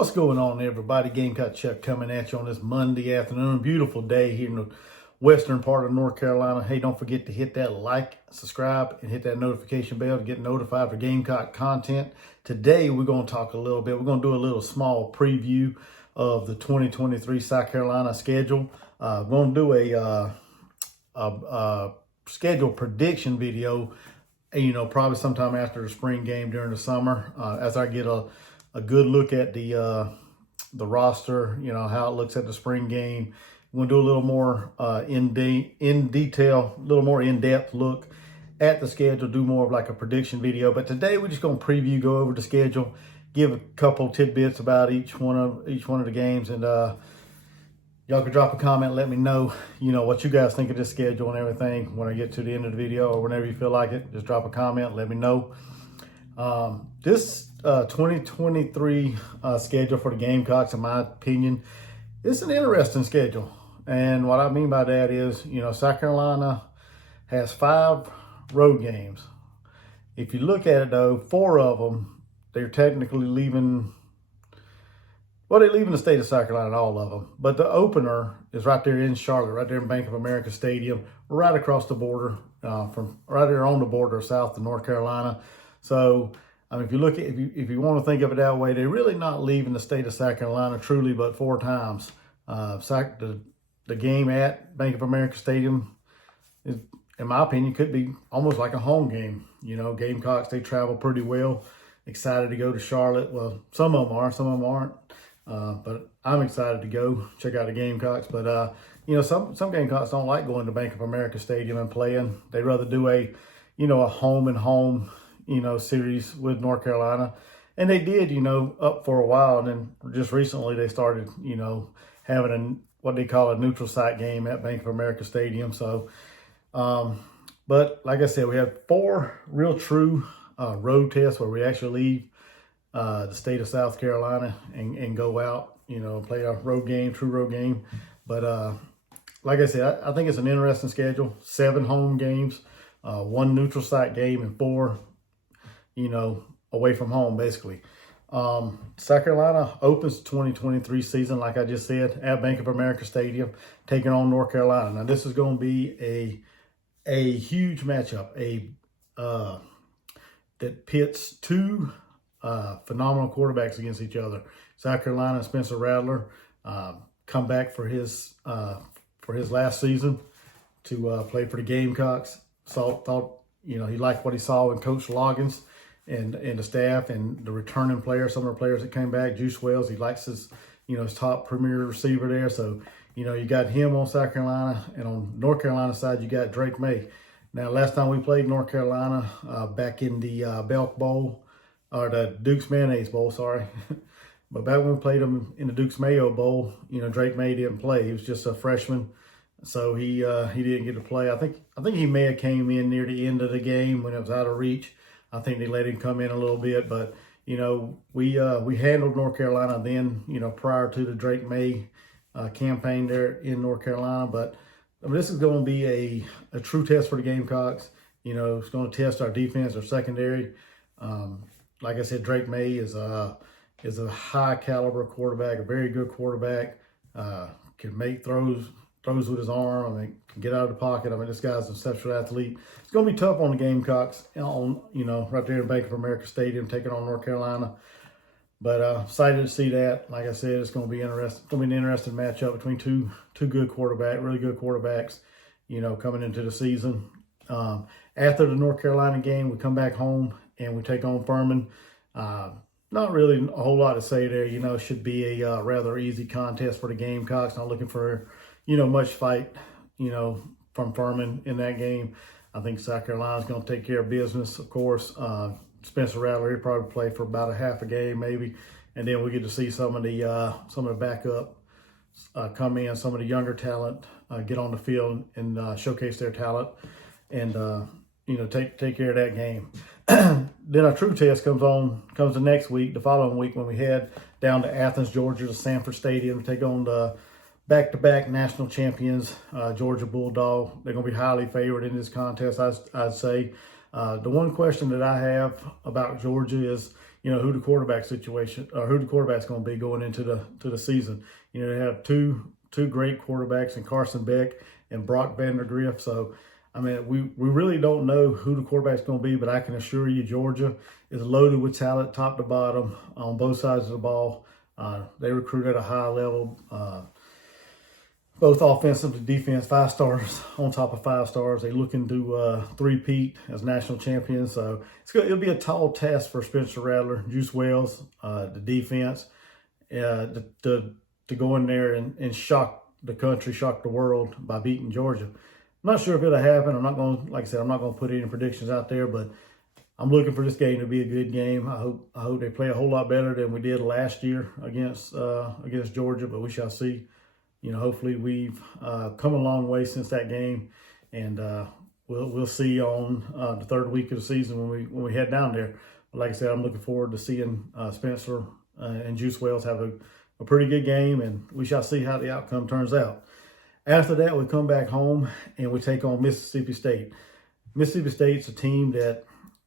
What's going on, everybody? Gamecock Chuck coming at you on this Monday afternoon. Beautiful day here in the western part of North Carolina. Hey, don't forget to hit that like, subscribe, and hit that notification bell to get notified for Gamecock content. Today, we're going to talk a little bit. We're going to do a little small preview of the 2023 South Carolina schedule. We're going to do a schedule prediction video, probably sometime after the spring game during the summer, as I get a good look at the roster, how it looks at the spring game. We're going to do a little more in detail, a little more in-depth look at the schedule, do more of like a prediction video. But today we're just going to preview, go over the schedule, give a couple tidbits about each one of the games, and y'all can drop a comment, let me know, what you guys think of this schedule and everything when I get to the end of the video, or whenever you feel like it. Just drop a comment, let me know. This 2023 schedule for the Gamecocks, in my opinion, it's an interesting schedule. And what I mean by that is, South Carolina has 5 road games. If you look at it, though, 4 of them, they're technically leaving. Well, they're leaving the state of South Carolina, all of them. But the opener is right there in Charlotte, right there in Bank of America Stadium, right across the border, from right there on the border of South to North Carolina. So, if you look at, if you want to think of it that way, they're really not leaving the state of South Carolina truly, but 4 times. The game at Bank of America Stadium is, in my opinion, could be almost like a home game. Gamecocks, they travel pretty well. Excited to go to Charlotte. Well, some of them are, some of them aren't. But I'm excited to go check out the Gamecocks. But some Gamecocks don't like going to Bank of America Stadium and playing. They'd rather do a home and home series with North Carolina. And they did, up for a while. And then just recently they started, having what they call a neutral site game at Bank of America Stadium. So, but like I said, we have 4 real true road tests where we actually leave the state of South Carolina and go out, play a road game, true road game. But like I said, I think it's an interesting schedule. 7 home games, 1 neutral site game, and 4, away from home, basically. South Carolina opens the 2023 season, like I just said, at Bank of America Stadium, taking on North Carolina. Now, this is going to be a huge matchup, that pits 2 phenomenal quarterbacks against each other. South Carolina, Spencer Rattler, come back for his last season to play for the Gamecocks. Thought he liked what he saw in Coach Loggins and the staff and the returning players, some of the players that came back. Juice Wells, he likes his top premier receiver there. So, you got him on South Carolina, and on North Carolina side, you got Drake May. Now, last time we played North Carolina, back in the Belk Bowl, or the Duke's Mayonnaise Bowl, sorry. But back when we played them in the Duke's Mayo Bowl, Drake May didn't play. He was just a freshman, so he didn't get to play. I think he may have came in near the end of the game when it was out of reach. I think they let him come in a little bit, but we handled North Carolina then, prior to the Drake May campaign there in North Carolina. But this is going to be a true test for the Gamecocks. It's going to test our defense, our secondary. Like I said, Drake May is a high caliber quarterback, a very good quarterback. Can make throws with his arm. Can get out of the pocket. This guy's an exceptional athlete. It's going to be tough on the Gamecocks, right there in Bank of America Stadium, taking on North Carolina. But excited to see that. Like I said, it's going to be interesting. It's going to be an interesting matchup between two good quarterbacks, really good quarterbacks, coming into the season. After the North Carolina game, we come back home and we take on Furman. Not really a whole lot to say there. It should be a rather easy contest for the Gamecocks. Not looking for, much fight, from Furman in that game. I think South Carolina's going to take care of business, of course. Spencer Rattler, he'll probably play for about a half a game maybe. And then we get to see some of the backup come in, some of the younger talent get on the field and showcase their talent and, take care of that game. Then our true test comes the next week, the following week, when we head down to Athens, Georgia, to Sanford Stadium to take on the back-to-back national champions, Georgia Bulldog. They're going to be highly favored in this contest, I'd say. The one question that I have about Georgia is, who the quarterback situation or who the quarterback's going to be going into the season. They have two great quarterbacks in Carson Beck and Brock Vandergriff. So, I mean, we really don't know who the quarterback's going to be, but I can assure you Georgia is loaded with talent top to bottom on both sides of the ball. They recruit at a high level, both offensive and defense, 5 stars on top of 5 stars. They're looking to three-peat as national champions. So it'll be a tall task for Spencer Rattler, Juice Wells, the defense, to go in there and shock the country, shock the world by beating Georgia. I'm not sure if it'll happen. I'm not going to put any predictions out there, but I'm looking for this game to be a good game. I hope they play a whole lot better than we did last year against Georgia, but we shall see. Hopefully we've come a long way since that game, and we'll see on the third week of the season when we head down there. But like I said, I'm looking forward to seeing Spencer and Juice Wells have a pretty good game, and we shall see how the outcome turns out. After that, we come back home and we take on Mississippi State. Mississippi State's a team that,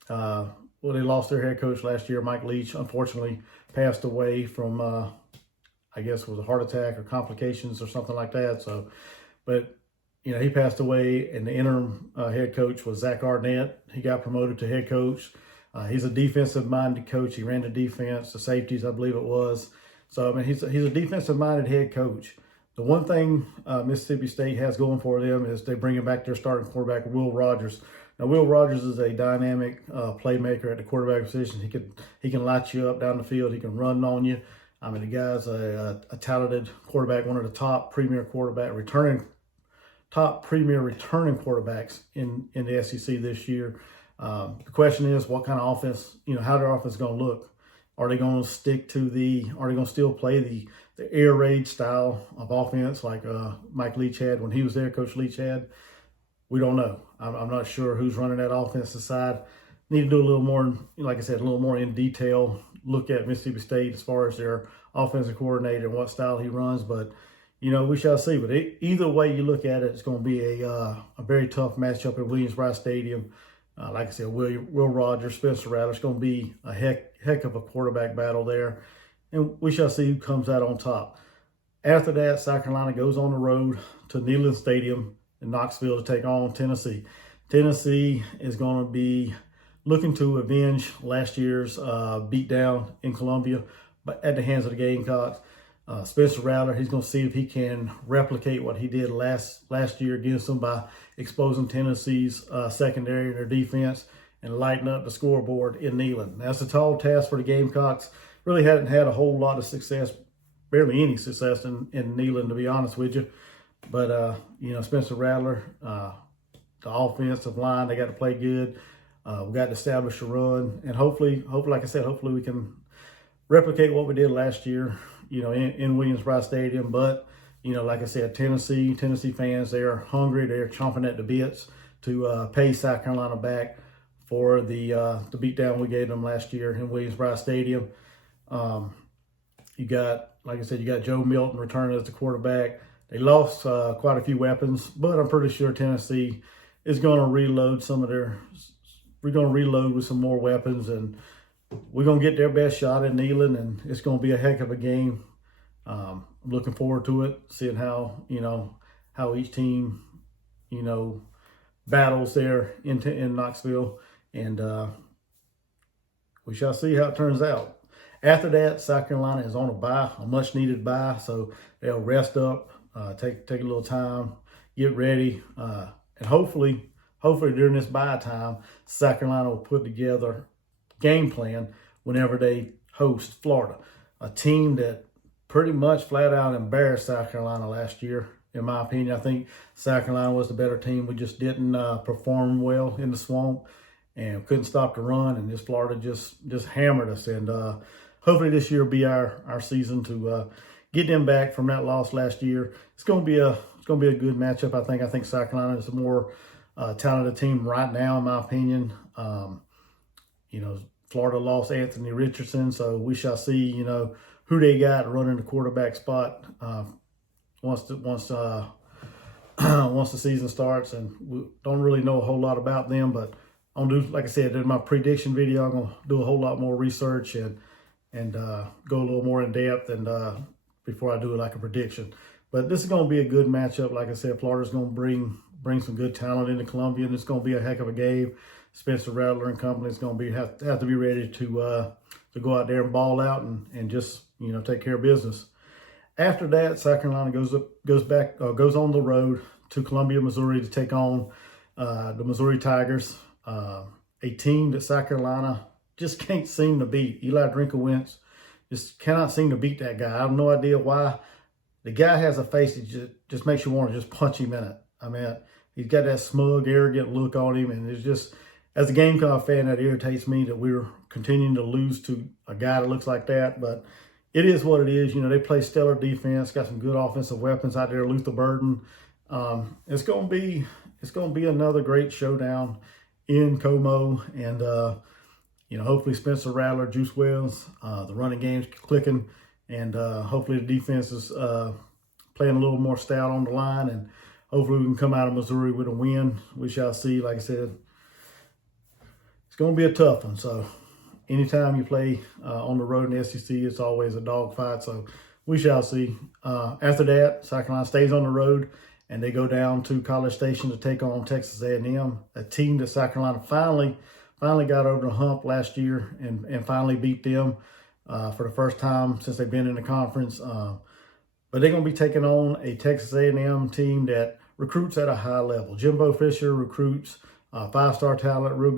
they lost their head coach last year. Mike Leach, unfortunately, passed away from, I guess it was a heart attack or complications or something like that. So, but, he passed away, and the interim head coach was Zach Arnett. He got promoted to head coach. He's a defensive-minded coach. He ran the defense, the safeties, I believe it was. So, I mean, he's a defensive-minded head coach. The one thing Mississippi State has going for them is they're bringing back their starting quarterback, Will Rogers. Now, Will Rogers is a dynamic playmaker at the quarterback position. He can light you up down the field. He can run on you. I mean, the guy's a talented quarterback, one of the top premier returning quarterbacks in the SEC this year. The question is, what kind of offense, how their offense is going to look. Are they going to still play the air raid style of offense like Mike Leach had when he was there, Coach Leach had? We don't know. I'm not sure who's running that offensive side. Need to do a little more, like I said, a little more in detail look at Mississippi State as far as their offensive coordinator and what style he runs. But, we shall see. But either way you look at it, it's going to be a very tough matchup at Williams-Brice Stadium. Like I said, Will Rogers, Spencer Rattler, it's going to be a heck of a quarterback battle there. And we shall see who comes out on top. After that, South Carolina goes on the road to Neyland Stadium in Knoxville to take on Tennessee. Tennessee is going to be looking to avenge last year's beatdown in Columbia but at the hands of the Gamecocks. Spencer Rattler, he's going to see if he can replicate what he did last year against them by exposing Tennessee's secondary and their defense and lighting up the scoreboard in Neyland. That's a tall task for the Gamecocks. Really hadn't had a whole lot of success, barely any success in Neyland, to be honest with you. But, Spencer Rattler, the offensive line, they got to play good. We got to establish a run. And hopefully, like I said, hopefully we can replicate what we did last year, in Williams-Brice Stadium. But, like I said, Tennessee fans, they're hungry. They're chomping at the bits to pay South Carolina back for the beatdown we gave them last year in Williams-Brice Stadium. You got Joe Milton returning as the quarterback. They lost quite a few weapons, but I'm pretty sure Tennessee is going to reload we're going to reload with some more weapons, and we're going to get their best shot at Neyland, and it's going to be a heck of a game. I'm looking forward to it, seeing how each team, battles there in Knoxville, and we shall see how it turns out. After that, South Carolina is on a bye, a much-needed bye, so they'll rest up, take a little time, get ready, and hopefully during this bye time, South Carolina will put together a game plan whenever they host Florida, a team that pretty much flat out embarrassed South Carolina last year. In my opinion, I think South Carolina was the better team. We just didn't perform well in the swamp and couldn't stop the run, and just Florida just hammered us. And hopefully this year will be our season to get them back from that loss last year. It's going to be a good matchup. I think South Carolina is a more talented team right now, in my opinion. Florida lost Anthony Richardson, so we shall see, who they got running the quarterback spot once the season starts. And we don't really know a whole lot about them, but I'm gonna do, like I said, in my prediction video, I'm gonna do a whole lot more research and go a little more in depth and before I do like a prediction. But this is gonna be a good matchup. Like I said, Florida's gonna bring some good talent into Columbia, and it's gonna be a heck of a game. Spencer Rattler and company is gonna have to be ready to go out there and ball out and just take care of business. After that, South Carolina goes on the road to Columbia, Missouri to take on the Missouri Tigers, a team that South Carolina just can't seem to beat. Eli Drinkowitz just cannot seem to beat that guy. I have no idea why. The guy has a face that just makes you want to just punch him in it. I mean, he's got that smug, arrogant look on him, and it's just, as a Gamecock fan, that irritates me that we're continuing to lose to a guy that looks like that. But it is what it is. They play stellar defense, got some good offensive weapons out there. Luther Burden. It's gonna be another great showdown in Como, and hopefully Spencer Rattler, Juice Wells, the running game's clicking, and hopefully the defense is playing a little more stout on the line, and hopefully we can come out of Missouri with a win. We shall see. Like I said, it's going to be a tough one. So anytime you play on the road in the SEC, it's always a dogfight. So we shall see. After that, South Carolina stays on the road, and they go down to College Station to take on Texas A&M, a team that South Carolina finally got over the hump last year and finally beat them for the first time since they've been in the conference. But they're going to be taking on a Texas A&M team that recruits at a high level. Jimbo Fisher recruits five-star talent, real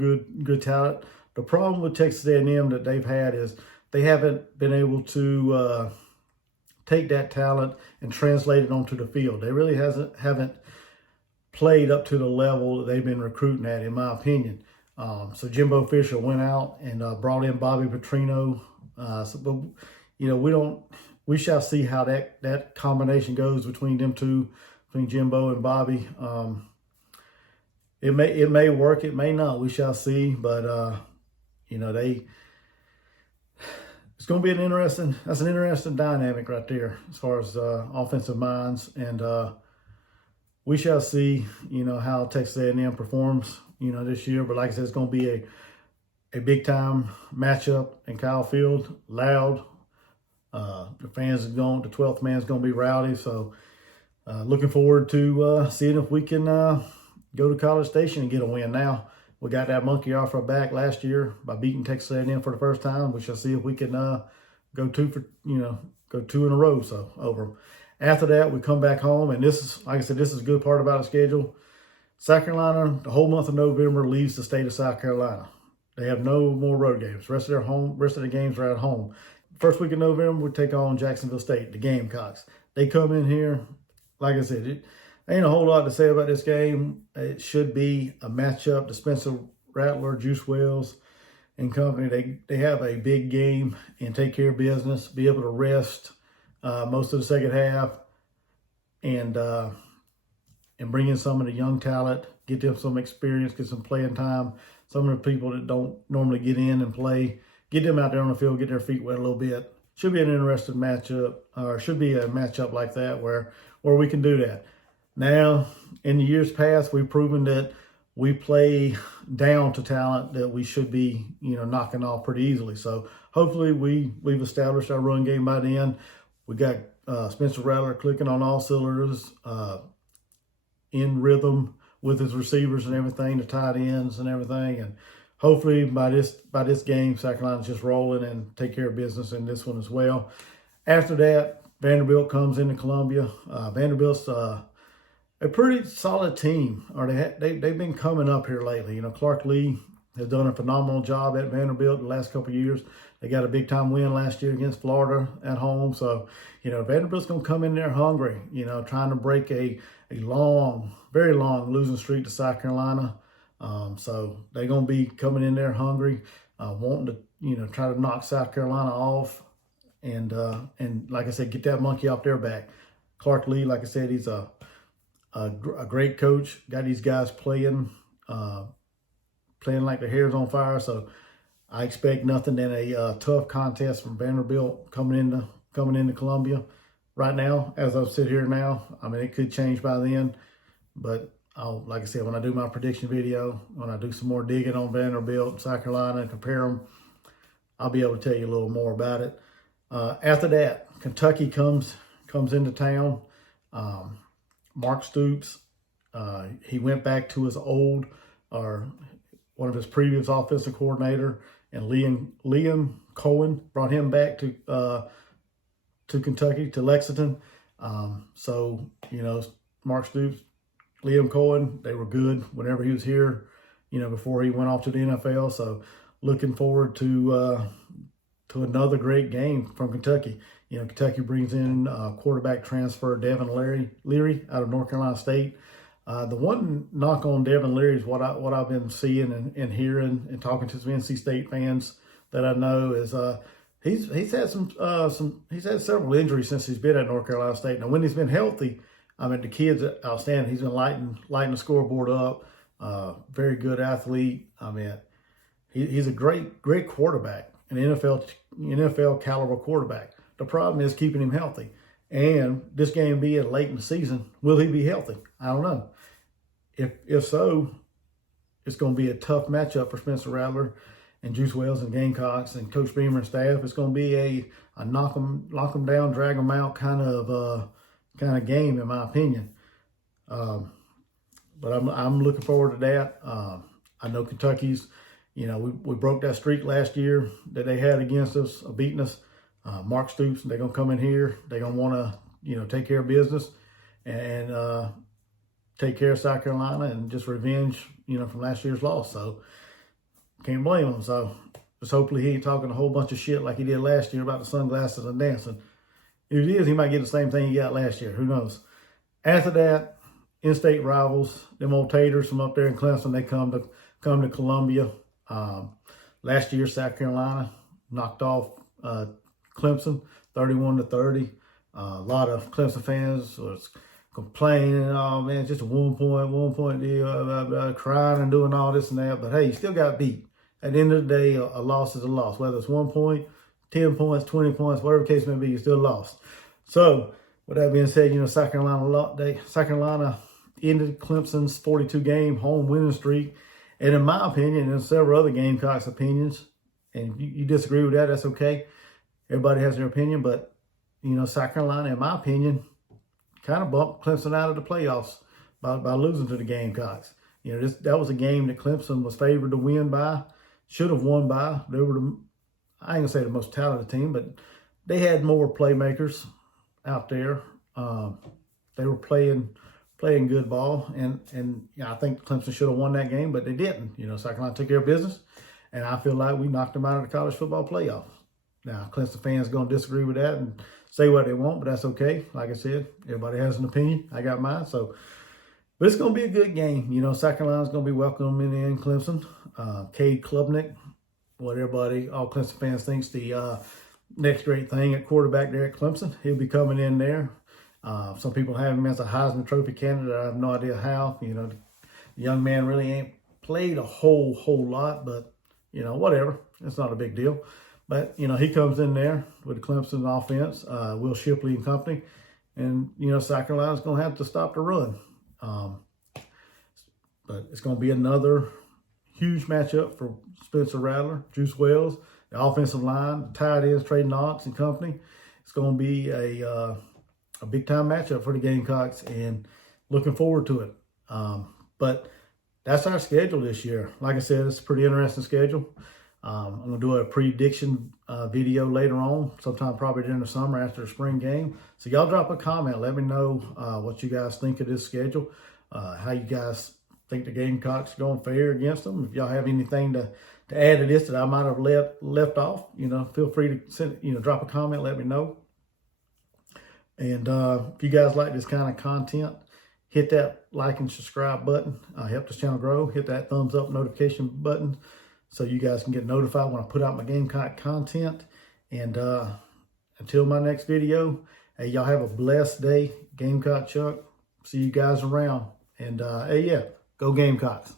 good talent. The problem with Texas A&M that they've had is they haven't been able to take that talent and translate it onto the field. They really haven't played up to the level that they've been recruiting at, in my opinion. So Jimbo Fisher went out and brought in Bobby Petrino. But we shall see how that combination goes between them two, between Jimbo and Bobby. It may work, it may not. We shall see. But it's going to be an interesting dynamic right there as far as offensive minds, and we shall see how Texas A&M performs this year. But like I said, it's going to be a big time matchup in Kyle Field, loud. The fans the 12th man's going to be rowdy. So looking forward to seeing if we can go to College Station and get a win. Now we got that monkey off our back last year by beating Texas A&M for the first time. We shall see if we can go two in a row. So over. After that, we come back home, and this is, like I said, this is a good part about the schedule. South Carolina, the whole month of November, leaves the state of South Carolina. They have no more road games. Rest of the games are at home. First week of November, we take on Jacksonville State, the Gamecocks. They come in here. Like I said, it ain't a whole lot to say about this game. It should be a matchup. The Spencer Rattler, Juice Wells, and company, they have a big game and take care of business, be able to rest most of the second half, and bring in some of the young talent, get them some experience, get some playing time. Some of the people that don't normally get in and play, get them out there on the field, get their feet wet a little bit. Should be an interesting matchup, or should be a matchup like that where we can do that. Now, in the years past, we've proven that we play down to talent that we should be, knocking off pretty easily. So hopefully we've established our run game by then. We got Spencer Rattler clicking on all cylinders, in rhythm with his receivers and everything, the tight ends and everything. And hopefully by this game, South Carolina's just rolling and take care of business in this one as well. After that, Vanderbilt comes into Columbia. Vanderbilt's a pretty solid team. Or they've been coming up here lately. Clark Lee has done a phenomenal job at Vanderbilt the last couple of years. They got a big time win last year against Florida at home. So, Vanderbilt's going to come in there hungry, trying to break a long, very long losing streak to South Carolina. So they're going to be coming in there hungry, wanting to, try to knock South Carolina off. And like I said, get that monkey off their back. Clark Lee, like I said, he's a great coach. Got these guys playing like their hair's on fire. So I expect nothing than a tough contest from Vanderbilt coming into Columbia. Right now, as I sit here now, I mean, it could change by then, but like I said, when I do my prediction video, when I do some more digging on Vanderbilt, South Carolina, and compare them, I'll be able to tell you a little more about it. After that, Kentucky comes into town. Mark Stoops, he went back to his one of his previous offensive coordinator, and Liam Cohen brought him back to Kentucky, to Lexington. So, Mark Stoops, Liam Cohen, they were good whenever he was here, before he went off to the NFL. So looking forward to another great game from Kentucky. Kentucky brings in quarterback transfer Devin Leary out of North Carolina State. The one knock on Devin Leary is what I've been seeing and hearing and talking to some NC State fans that I know is he's had he's had several injuries since he's been at North Carolina State. Now when he's been healthy, I mean, the kid's outstanding. He's been lighting the scoreboard up. Very good athlete. I mean, he's a great quarterback, an NFL caliber quarterback. The problem is keeping him healthy. And this game being late in the season, will he be healthy? I don't know. If so, it's going to be a tough matchup for Spencer Rattler and Juice Wells and Gamecocks and Coach Beamer and staff. It's going to be a knock them down, drag them out kind of game, in my opinion. But I'm looking forward to that. I know Kentucky's, we broke that streak last year that they had against us, beating us. Mark Stoops, they're going to come in here. They're going to want to, take care of business and take care of South Carolina and just revenge, from last year's loss. So can't blame them. So just hopefully he ain't talking a whole bunch of shit like he did last year about the sunglasses and dancing. If it is, he might get the same thing he got last year. Who knows? After that, in-state rivals, them old taters from up there in Clemson, they come to Columbia. Last year, South Carolina knocked off Clemson 31-30. A lot of Clemson fans was complaining, oh man, just a one point deal, crying and doing all this and that. But hey, you still got beat. At the end of the day, a loss is a loss. Whether it's 1 point, 10 points, 20 points, whatever the case may be, you still lost. So, with that being said, South Carolina ended Clemson's 42-game home winning streak. And in my opinion, and several other Gamecocks' opinions, and if you disagree with that, that's okay. Everybody has their opinion, but, South Carolina, in my opinion, kind of bumped Clemson out of the playoffs by losing to the Gamecocks. That was a game that Clemson was favored to win by, should have won by. They were I ain't gonna say the most talented team, but they had more playmakers out there. They were playing good ball, and I think Clemson should have won that game, but they didn't. South Carolina took care of business, and I feel like we knocked them out of the college football playoff. Now, Clemson fans gonna disagree with that and say what they want, but that's okay. Like I said, everybody has an opinion. I got mine, but it's gonna be a good game. South Carolina's gonna be welcoming in Clemson. Cade Klubnik, what all Clemson fans thinks the next great thing at quarterback there at Clemson. He'll be coming in there. Some people have him as a Heisman Trophy candidate. I have no idea how. The young man really ain't played a whole lot, but, whatever. It's not a big deal. But, he comes in there with the Clemson offense, Will Shipley and company. And, South Carolina's going to have to stop the run. But it's going to be another huge matchup for Spencer Rattler, Juice Wells, the offensive line, the tight ends, Trey Knox and company. It's going to be a big-time matchup for the Gamecocks, and looking forward to it. But that's our schedule this year. Like I said, it's a pretty interesting schedule. I'm going to do a prediction video later on, sometime probably during the summer after the spring game. So y'all drop a comment. Let me know what you guys think of this schedule, how you guys think the Gamecocks are going to fare against them. If y'all have anything to add to this that I might have left off, feel free to send, drop a comment, let me know. And if you guys like this kind of content, hit that like and subscribe button. Help this channel grow. Hit that thumbs up notification button so you guys can get notified when I put out my Gamecock content. And until my next video, hey, y'all have a blessed day. Gamecock Chuck. See you guys around. And hey, yeah, go Gamecocks.